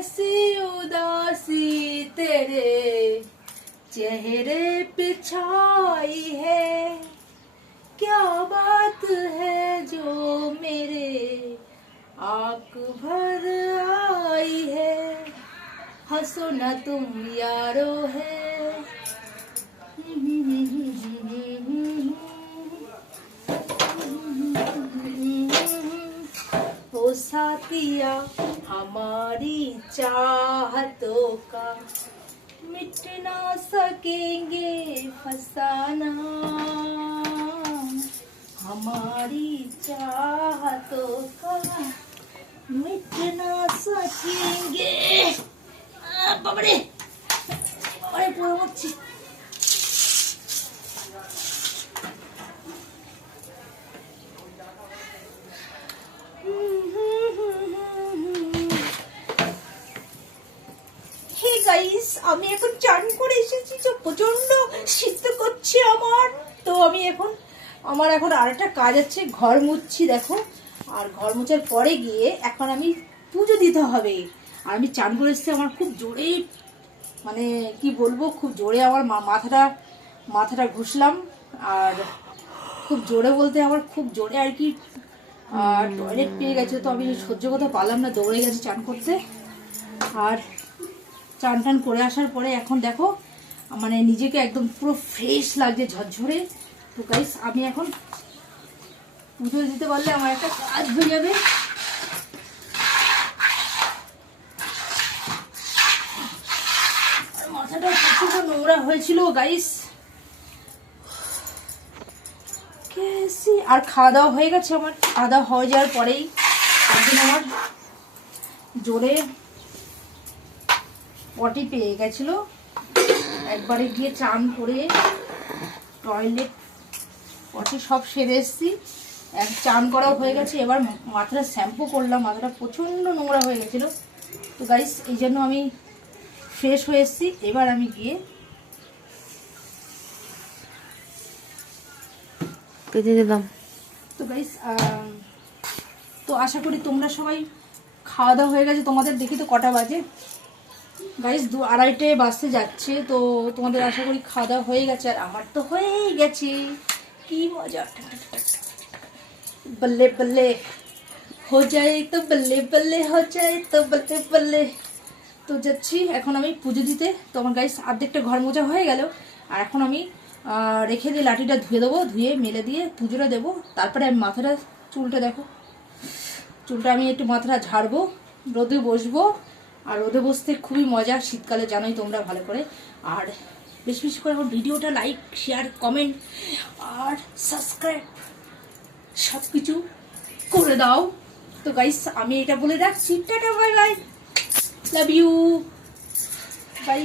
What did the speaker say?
कैसी उदासी तेरे चेहरे पे छाई है, क्या बात है जो मेरे आंख भर आई है, हंसो ना तुम यारो है। ओ साथिया हमारी चाहतों का मिट ना सकेंगे फसाना, हमारी चाहतों का मिट ना सकेंगे। बाबरे बाबरे পুরো হচ্ছে। আমি এখন চান করে এসেছি, তো প্রচন্ড শীত করছে আমার। তো আমি এখন আরেকটা কাজ আছে, ঘর মুছছি দেখো। আর ঘর মোছার পরে গিয়ে এখন আমি পুজো দিতে হবে। আর আমি চান করে এসেছি, আমার খুব জোরে মানে কি বলবো, খুব জোরে আমার মাথাটা ঘুষলাম। আর খুব জোরে বলতে আমার খুব জোরে আর কি টয়লেট পেয়ে গেছে, তো আমি সহ্য করতে পারলাম না, দৌড়ে গেছি চান করতে। আর চান টান করে আসার পরে এখন দেখো মানে নিজেকে একদম পুরো ফ্রেশ লাগছে, ঝরঝরে। তো গাইস আমি এখন পুজো দিতে পারলে আমার একটা কাজ হয়ে যাবে। মাথাটা প্রচুর নোংরা হয়েছিল গাইস। আর খাওয়া দাওয়া হয়ে গেছে আমার, খাওয়া দাওয়া হয়ে যাওয়ার পরেই একদিন আমার জোরে পটি পেয়ে গেছিলো। একবারে গিয়ে চান করে টয়লেট পটি সব সেরে এসেছি, চান করাও হয়ে গেছে। এবার মাথাটা শ্যাম্পু করলাম, মাথাটা প্রচণ্ড নোংরা হয়ে গেছিলো। তো গাইস এই জন্য আমি ফ্রেশ হয়ে এসেছি। এবার আমি গিয়ে পেতে দিলাম। তো গাইস তো আশা করি তোমরা সবাই খাওয়া দাওয়া হয়ে গেছে। তোমাদের দেখি তো কটা বাজে গাইস, 2-2:30 বাজতে যাচ্ছে। তো তোমাদের আশা করি খাওয়া দাওয়া হয়ে গেছে, আর আমার তো হয়েই গেছে। কি মজা, বল্লে বল্লে হো যায় তো বল্লে বল্লে হো যায় তো বল্লে বল্লে। তো যাচ্ছি এখন আমি পুজো দিতে। তো আমার গাইস অর্ধেকটা ঘর মোছা হয়ে গেল। আর এখন আমি রেখে দিয়ে লাঠিটা ধুয়ে দেবো, ধুয়ে মেলে দিয়ে পুজোটা দেবো। তারপরে আমি চুলটা দেখো, চুলটা আমি একটু মাথাটা ঝাড়বো, রোদে বসবো। আর রোদে বসতে খুবই মজা শীতকালে, জানোই তোমরা ভালো করে। আর বেশি বেশি করে আমার ভিডিওটা লাইক, শেয়ার, কমেন্ট আর সাবস্ক্রাইব সব কিছু করে দাও। তো গাইস আমি এটা বলে রাখছি, tata bye bye, love you, by.